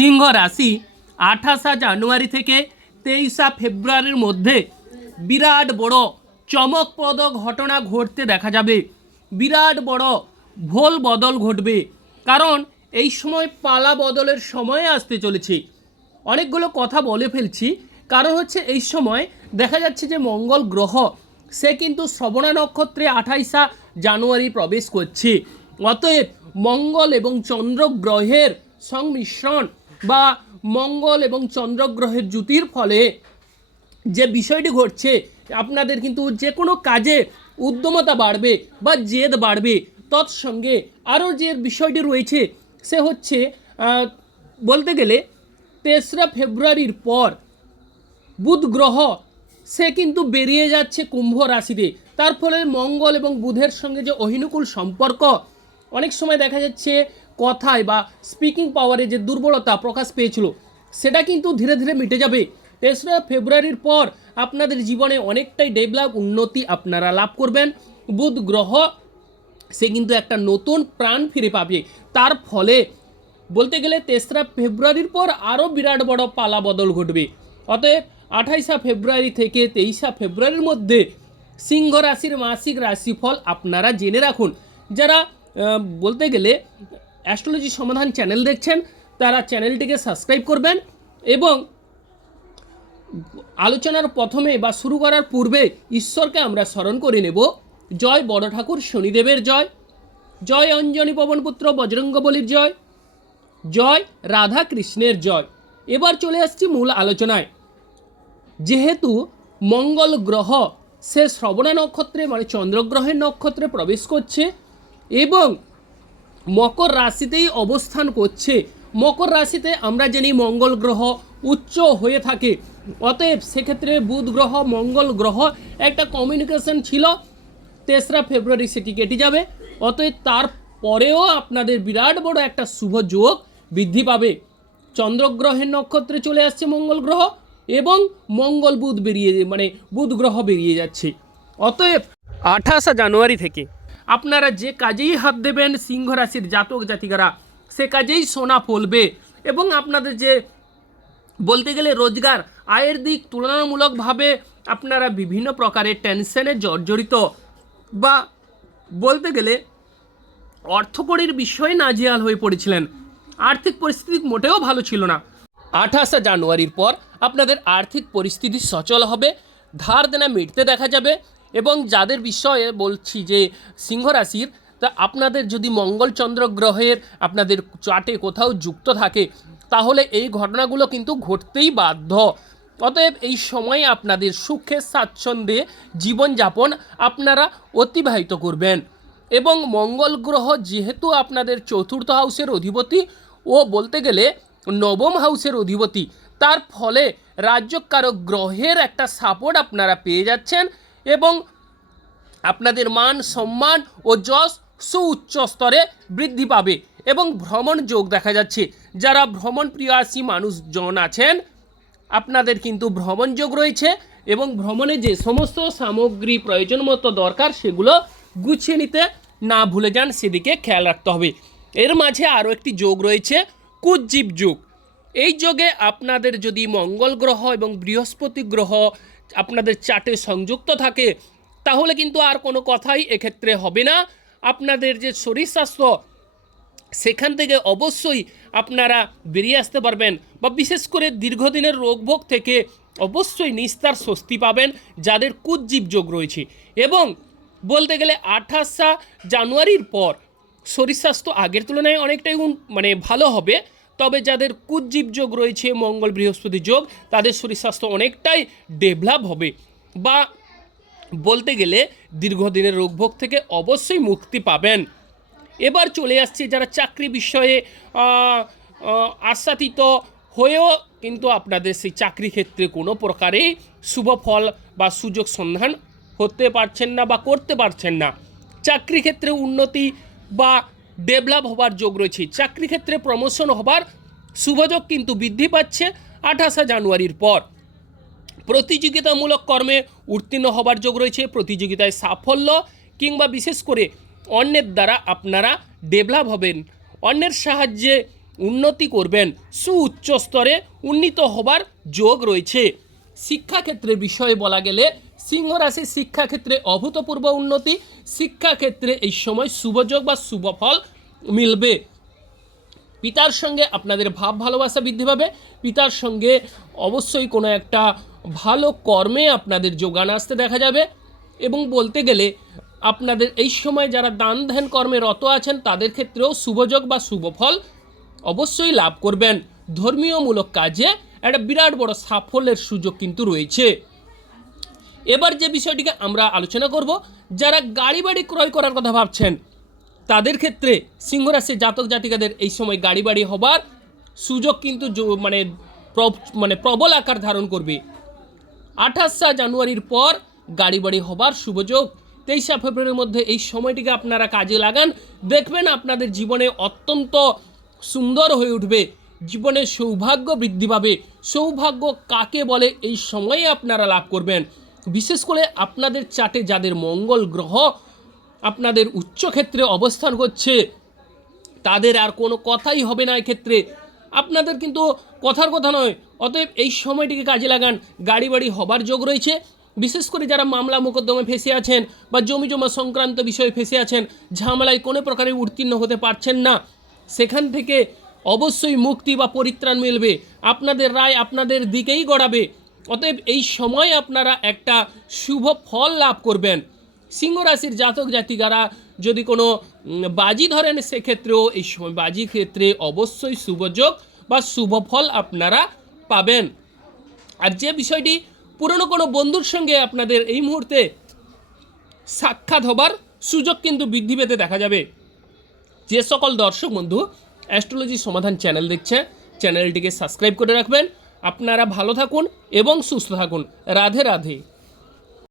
সিংহ রাশি 28 জানুয়ারি থেকে 23 ফেব্রুয়ারির মধ্যে বিরাট বড় চমকপ্রদ ঘটনা ঘটতে দেখা যাবে। বিরাট বড় ভোল বদল ঘটবে, কারণ এই সময় পালা বদলের সময় আসতে চলেছে। অনেকগুলো কথা বলে ফেলছি, কারণ হচ্ছে এই সময় দেখা যাচ্ছে যে মঙ্গল গ্রহ সে কিন্তু শ্রবণা নক্ষত্রে 28 জানুয়ারি প্রবেশ করছে। অতএব মঙ্গল এবং চন্দ্র গ্রহের সংমিশ্রণ বা মঙ্গল এবং চন্দ্র গ্রহের জুতির ফলে যে বিষয়টি ঘটছে, আপনাদের কিন্তু যে কোনো কাজে উদ্যমতা বাড়বে বা জেদ বাড়বে। তৎসঙ্গে আরও যে বিষয়টি রয়েছে সে হচ্ছে বলতে গেলে 3রা ফেব্রুয়ারির পর বুধ গ্রহ সে কিন্তু বেরিয়ে যাচ্ছে কুম্ভ রাশিতে। তার ফলে মঙ্গল এবং বুধের সঙ্গে যে অহিনুকূল সম্পর্ক, অনেক সময় দেখা যাচ্ছে কথায় বা স্পিকিং পাওয়ারে যে দুর্বলতা প্রকাশ পেয়েছিল, সেটা কিন্তু ধীরে ধীরে মিটে যাবে। 3রা ফেব্রুয়ারির পর আপনাদের জীবনে অনেকটাই ডেভেলপ উন্নতি আপনারা লাভ করবেন। বুধ গ্রহ সে কিন্তু একটা নতুন প্রাণ ফিরে পাবে। তার ফলে বলতে গেলে 3রা ফেব্রুয়ারির পর আরও বিরাট বড় পালা বদল ঘটবে। অতএব 28 ফেব্রুয়ারি থেকে 23 ফেব্রুয়ারির মধ্যে সিংহ রাশির মাসিক রাশিফল আপনারা জেনে রাখুন। যারা বলতে গেলে অ্যাস্ট্রোলজি সমাধান চ্যানেল দেখছেন, তারা চ্যানেলটিকে সাবস্ক্রাইব করবেন এবং আলোচনার প্রথমে বা শুরু করার পূর্বে ঈশ্বরকে আমরা স্মরণ করে নেব। জয় বড় ঠাকুর শনিদেবের জয়, জয় অঞ্জনী পবনপুত্র বজরঙ্গবলীর জয়, জয় রাধা কৃষ্ণের জয়। এবার চলে আসছি মূল আলোচনায়। যেহেতু মঙ্গল গ্রহ সে শ্রবণা নক্ষত্রে মানে চন্দ্রগ্রহের নক্ষত্রে প্রবেশ করছে এবং মকর রাশিতেই অবস্থান করছে। মকর রাশিতে আমরা জানি মঙ্গল গ্রহ উচ্চ হয়ে থাকে। অতএব সেক্ষেত্রে বুধ গ্রহ মঙ্গল গ্রহ একটা কমিউনিকেশন ছিল, 3রা ফেব্রুয়ারি সেটি কেটে যাবে। অতএব তারপরেও আপনাদের বিরাট বড় একটা শুভ যোগ বৃদ্ধি পাবে। চন্দ্রগ্রহের নক্ষত্রে চলে আসছে মঙ্গল গ্রহ এবং মঙ্গল বুধ বুধ গ্রহ বেরিয়ে যাচ্ছে। অতএব 28 জানুয়ারি থেকে আপনারা যে কাজেই হাত দেবেন সিংহ রাশির জাতক জাতিকারা, সে কাজেই সোনা ফলবে এবং আপনাদের যে বলতে গেলে রোজগার আয়ের দিক তুলনামূলকভাবে আপনারা বিভিন্ন প্রকারের টেনশনে জর্জরিত বা বলতে গেলে অর্থকড়ির বিষয়ে নাজেহাল হয়ে পড়েছিলেন। আর্থিক পরিস্থিতি মোটেও ভালো ছিল না। 28 জানুয়ারির পর আপনাদের আর্থিক পরিস্থিতি সচল হবে, ধার দেনা মিটতে দেখা যাবে। এবং যাদের বিষয়ে বলছি যে সিংহ রাশির, তা আপনাদের যদি মঙ্গল চন্দ্র গ্রহের আপনাদের চার্টে কোথাও যুক্ত থাকে, তাহলে এই ঘটনাগুলো কিন্তু ঘটতেই বাধ্য। অতএব এই সময়ে আপনাদের সুখে স্বাচ্ছন্দ্যে জীবনযাপন আপনারা অতিবাহিত করবেন। এবং মঙ্গল গ্রহ যেহেতু আপনাদের 4র্থ হাউসের অধিপতি ও বলতে গেলে 9ম হাউসের অধিপতি, তার ফলে রাজ্যকারক গ্রহের একটা সাপোর্ট আপনারা পেয়ে যাচ্ছেন এবং আপনাদের মান সম্মান ও যশ সুউচ্চ স্তরে বৃদ্ধি পাবে এবং ভ্রমণ যোগ দেখা যাচ্ছে। যারা ভ্রমণ প্রিয়াসী মানুষজন আছেন, আপনাদের কিন্তু ভ্রমণ যোগ রয়েছে এবং ভ্রমণে যে সমস্ত সামগ্রী প্রয়োজন মতো দরকার সেগুলো গুছিয়ে নিতে না ভুলে যান, সেদিকে খেয়াল রাখতে হবে। এর মাঝে আরও একটি যোগ রয়েছে, কুজ্জীব যোগ। এই যোগে আপনাদের যদি মঙ্গল গ্রহ এবং বৃহস্পতি গ্রহ আপনাদের চার্টে সংযুক্ত থাকে, তাহলে কিন্তু আর কোনো কথাই এক্ষেত্রে হবে না। আপনাদের যে শরীর স্বাস্থ্য, সেখান থেকে অবশ্যই আপনারা বেরিয়ে আসতে পারবেন বা বিশেষ করে দীর্ঘদিনের রোগভোগ থেকে অবশ্যই নিস্তার স্বস্তি পাবেন যাদের কুজ্জীব যোগ রয়েছে। এবং বলতে গেলে 28 জানুয়ারির পর শরীর স্বাস্থ্য আগের তুলনায় অনেকটাই ভালো হবে। তবে যাদের কুজ্জীব যোগ রয়েছে মঙ্গল বৃহস্পতি যোগ, তাদের শরীর স্বাস্থ্য অনেকটাই ডেভেলপ হবে বা বলতে গেলে দীর্ঘদিনের রোগভোগ থেকে অবশ্যই মুক্তি পাবেন। এবার চলে আসছে যারা চাকরি বিষয়ে আশাতীত হয়েও কিন্তু আপনাদের সেই চাকরি ক্ষেত্রে কোনো প্রকারেই শুভ ফল বা সুযোগ সন্ধান হতে পারছেন না বা করতে পারছেন না। চাকরি ক্ষেত্রে উন্নতি বা ডেভেলপ হবার যোগ রয়েছে, চাকরি ক্ষেত্রে প্রমোশন হবার শুভযোগ কিন্তু বৃদ্ধি পাচ্ছে 28 জানুয়ারির পর। প্রতিযোগিতামূলক কর্মে উত্তীর্ণ হবার যোগ রয়েছে, প্রতিযোগিতায় সাফল্য কিংবা বিশেষ করে অন্যের দ্বারা আপনারা ডেভেলপ হবেন। অন্যের সাহায্যে উন্নতি করবেন, সুউচ্চ স্তরে উন্নীত হবার যোগ রয়েছে। শিক্ষাক্ষেত্রে বিষয়ে বলা গেলে সিংহ রাশির শিক্ষাক্ষেত্রে অভূতপূর্ব উন্নতি, শিক্ষাক্ষেত্রে এই সময় শুভযোগ বা শুভফল মিলবে। পিতার সঙ্গে আপনাদের ভাব ভালোবাসা বৃদ্ধি পাবে, পিতার সঙ্গে অবশ্যই কোনো একটা ভালো কর্মে আপনাদের যোগান আসতে দেখা যাবে। এবং বলতে গেলে আপনাদের এই সময় যারা দান ধ্যান কর্মে রত আছেন তাদের ক্ষেত্রেও শুভযোগ বা শুভফল অবশ্যই লাভ করবেন। ধর্মীয়মূলক কাজে একটা বিরাট বড় সাফল্যের সুযোগ কিন্তু রয়েছে। এবার যে বিষয়টিকে আমরা আলোচনা করব, যারা গাড়ি বাড়ি ক্রয় করার কথা ভাবছেন তাদের ক্ষেত্রে সিংহ রাশির জাতক জাতিকাদের এই সময় গাড়ি বাড়ি হবার সুযোগ কিন্তু মানে প্রবল আকার ধারণ করবে। 28শে জানুয়ারির পর গাড়ি বাড়ি হবার শুভযোগ, 23শে ফেব্রুয়ারির মধ্যে এই সময়টিকে আপনারা কাজে লাগান, দেখবেন আপনাদের জীবনে অত্যন্ত সুন্দর হয়ে উঠবে, জীবনে সৌভাগ্য বৃদ্ধি পাবে। সৌভাগ্য কাকে বলে এই সময়ে আপনারা লাভ করবেন। বিশেষ করে আপনাদের চার্টে যাদের মঙ্গল গ্রহ আপনাদের উচ্চক্ষেত্রে অবস্থান করছে তাদের আর কোনো কথাই হবে না এক্ষেত্রে, আপনাদের কিন্তু কথার কথা নয়। অতএব এই সময়টিকে কাজে লাগান, গাড়ি বাড়ি হবার যোগ রয়েছে। বিশেষ করে যারা মামলা মোকদ্দমায় ফেসে আছেন বা জমি জমা সংক্রান্ত বিষয়ে ফেসে আছেন, ঝামেলায় কোনো প্রকারে উত্তীর্ণ হতে পারছেন না, সেখান থেকে অবশ্যই মুক্তি বা পরিত্রাণ মিলবে, আপনাদের রায় আপনাদের দিকেই গড়াবে। অতএব এই সময় আপনারা একটা শুভ ফল লাভ করবেন। সিংহ রাশির জাতক জাতিকারা যদি কোনো বাজি ধরেন সেক্ষেত্রেও এই সময় বাজি ক্ষেত্রে অবশ্যই শুভযোগ বা শুভ ফল আপনারা পাবেন। আর যে বিষয়টি পুরনো কোনো বন্ধুর সঙ্গে আপনাদের এই মুহূর্তে সাক্ষাৎ হবার সুযোগ কিন্তু বৃদ্ধি পেতে দেখা যাবে। যে সকল দর্শক বন্ধু অ্যাস্ট্রোলজি সমাধান চ্যানেল দেখছে, চ্যানেলটিকে সাবস্ক্রাইব করে রাখবেন। আপনারা ভালো থাকুন এবং সুস্থ থাকুন। রাধে রাধে।